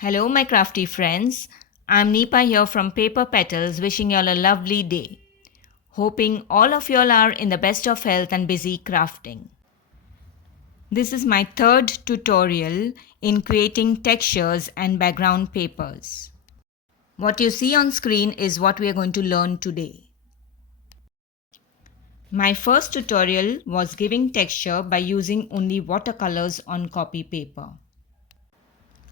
Hello, my crafty friends. I'm Neepa here from Paper Petals, wishing y'all a lovely day. Hoping all of y'all are in the best of health and busy crafting. This is my third tutorial in creating textures and background papers. What you see on screen is what we are going to learn today. My first tutorial was giving texture by using only watercolors on copy paper.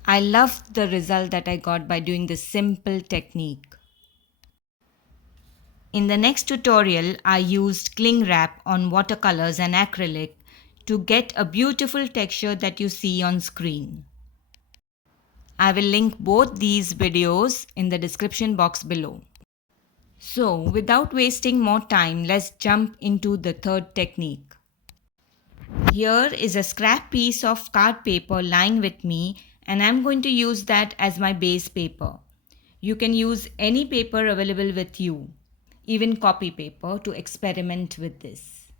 I loved the result that I got by doing this simple technique. In the next tutorial, I used cling wrap on watercolors and acrylic to get a beautiful texture that you see on screen. I will link both these videos in the description box below. So, without wasting more time, let's jump into the third technique. Here is a scrap piece of card paper lying with me, and I'm going to use that as my base paper. You can use any paper available with you, even copy paper, to experiment with this.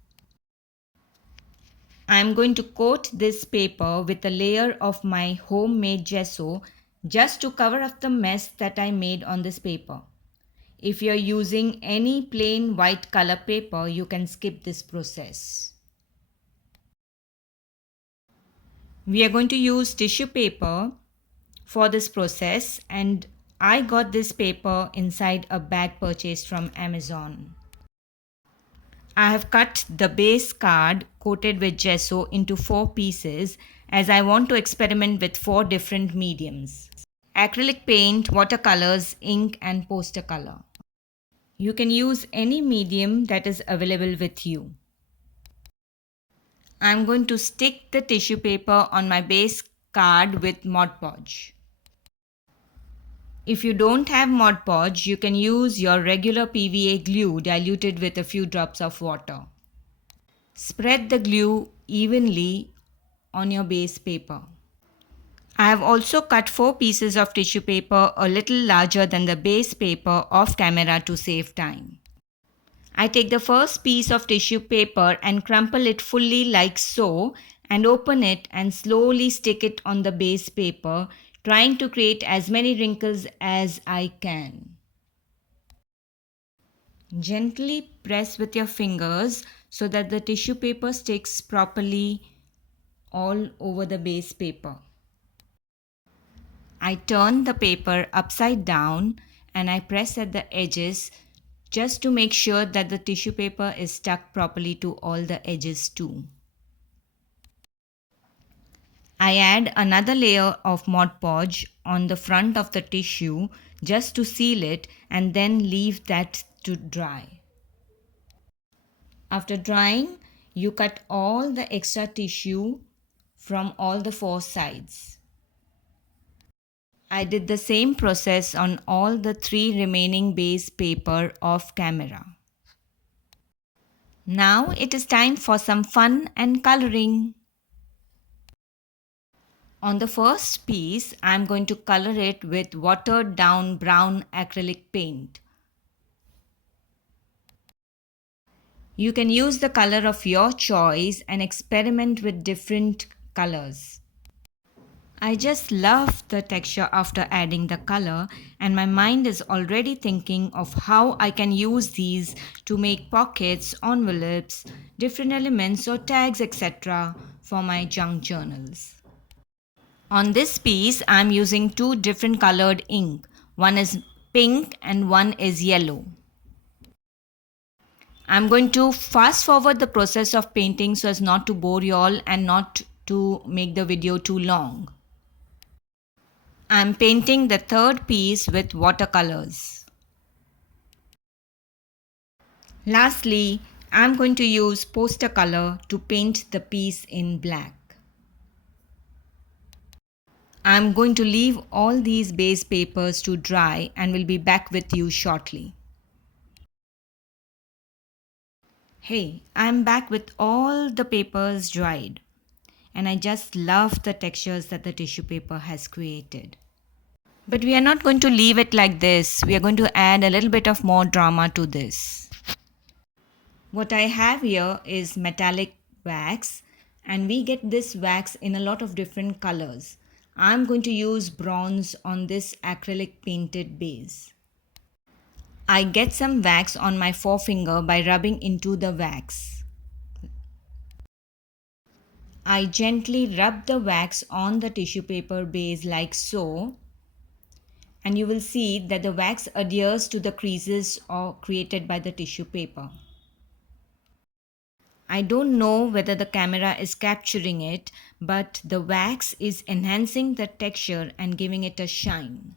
I'm going to coat this paper with a layer of my homemade gesso just to cover up the mess that I made on this paper. If you're using any plain white color paper, you can skip this process. We are going to use tissue paper for this process, and I got this paper inside a bag purchased from Amazon. I have cut the base card coated with gesso into 4 pieces as I want to experiment with 4 different mediums: acrylic paint, watercolors, ink and poster color. You can use any medium that is available with you. I am going to stick the tissue paper on my base card with Mod Podge. If you don't have Mod Podge, you can use your regular PVA glue diluted with a few drops of water. Spread the glue evenly on your base paper. I have also cut 4 pieces of tissue paper a little larger than the base paper off camera to save time. I take the first piece of tissue paper and crumple it fully like so, and open it and slowly stick it on the base paper, trying to create as many wrinkles as I can. Gently press with your fingers so that the tissue paper sticks properly all over the base paper. I turn the paper upside down and I press at the edges just to make sure that the tissue paper is stuck properly to all the edges too. I add another layer of Mod Podge on the front of the tissue just to seal it, and then leave that to dry. After drying, you cut all the extra tissue from all the 4 sides. I did the same process on all the 3 remaining base paper off camera. Now it is time for some fun and coloring. On the first piece, I am going to color it with watered down brown acrylic paint. You can use the color of your choice and experiment with different colors. I just love the texture after adding the color, and my mind is already thinking of how I can use these to make pockets, envelopes, different elements or tags, etc. for my junk journals. On this piece, I am using 2 different colored ink. One is pink and one is yellow. I am going to fast forward the process of painting so as not to bore you all and not to make the video too long. I am painting the third piece with watercolors. Lastly, I am going to use poster color to paint the piece in black. I am going to leave all these base papers to dry and will be back with you shortly. Hey, I am back with all the papers dried, and I just love the textures that the tissue paper has created. But we are not going to leave it like this. We are going to add a little bit of more drama to this. What I have here is metallic wax, and we get this wax in a lot of different colors. I'm going to use bronze on this acrylic painted base. I get some wax on my forefinger by rubbing into the wax. I gently rub the wax on the tissue paper base like so, and you will see that the wax adheres to the creases or created by the tissue paper. I don't know whether the camera is capturing it, but the wax is enhancing the texture and giving it a shine.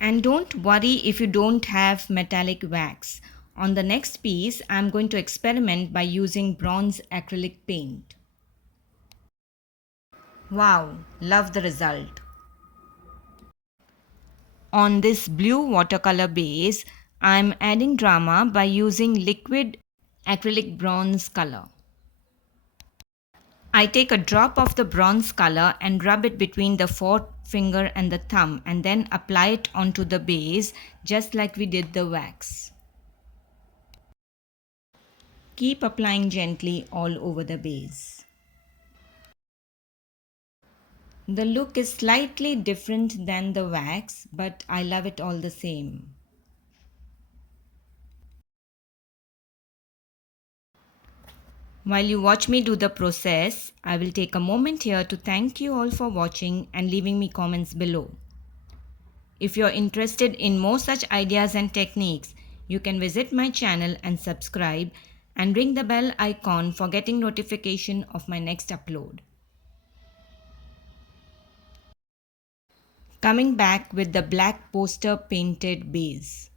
And don't worry if you don't have metallic wax. On the next piece, I'm going to experiment by using bronze acrylic paint. Wow, love the result. On this blue watercolor base, I'm adding drama by using liquid acrylic bronze color. I take a drop of the bronze color and rub it between the forefinger and the thumb and then apply it onto the base just like we did the wax. Keep applying gently all over the base. The look is slightly different than the wax, but I love it all the same. While you watch me do the process, I will take a moment here to thank you all for watching and leaving me comments below. If you're interested in more such ideas and techniques, you can visit my channel and subscribe and ring the bell icon for getting notification of my next upload. Coming back with the black poster painted base.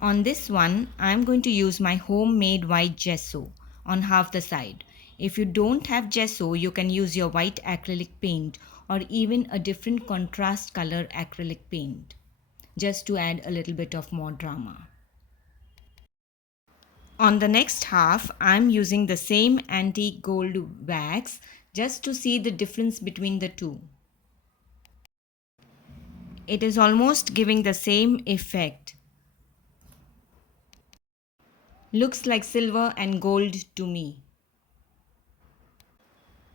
On this one, I am going to use my homemade white gesso on half the side. If you don't have gesso, you can use your white acrylic paint or even a different contrast color acrylic paint, just to add a little bit of more drama. On the next half, I am using the same antique gold wax just to see the difference between the two. It is almost giving the same effect. Looks like silver and gold to me.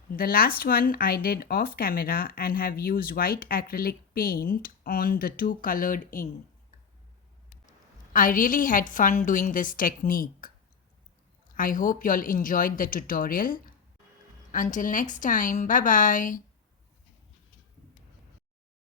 The last one I did off camera and have used white acrylic paint on the two colored ink. I really had fun doing this technique. I hope you all enjoyed the tutorial. Until next time, bye bye.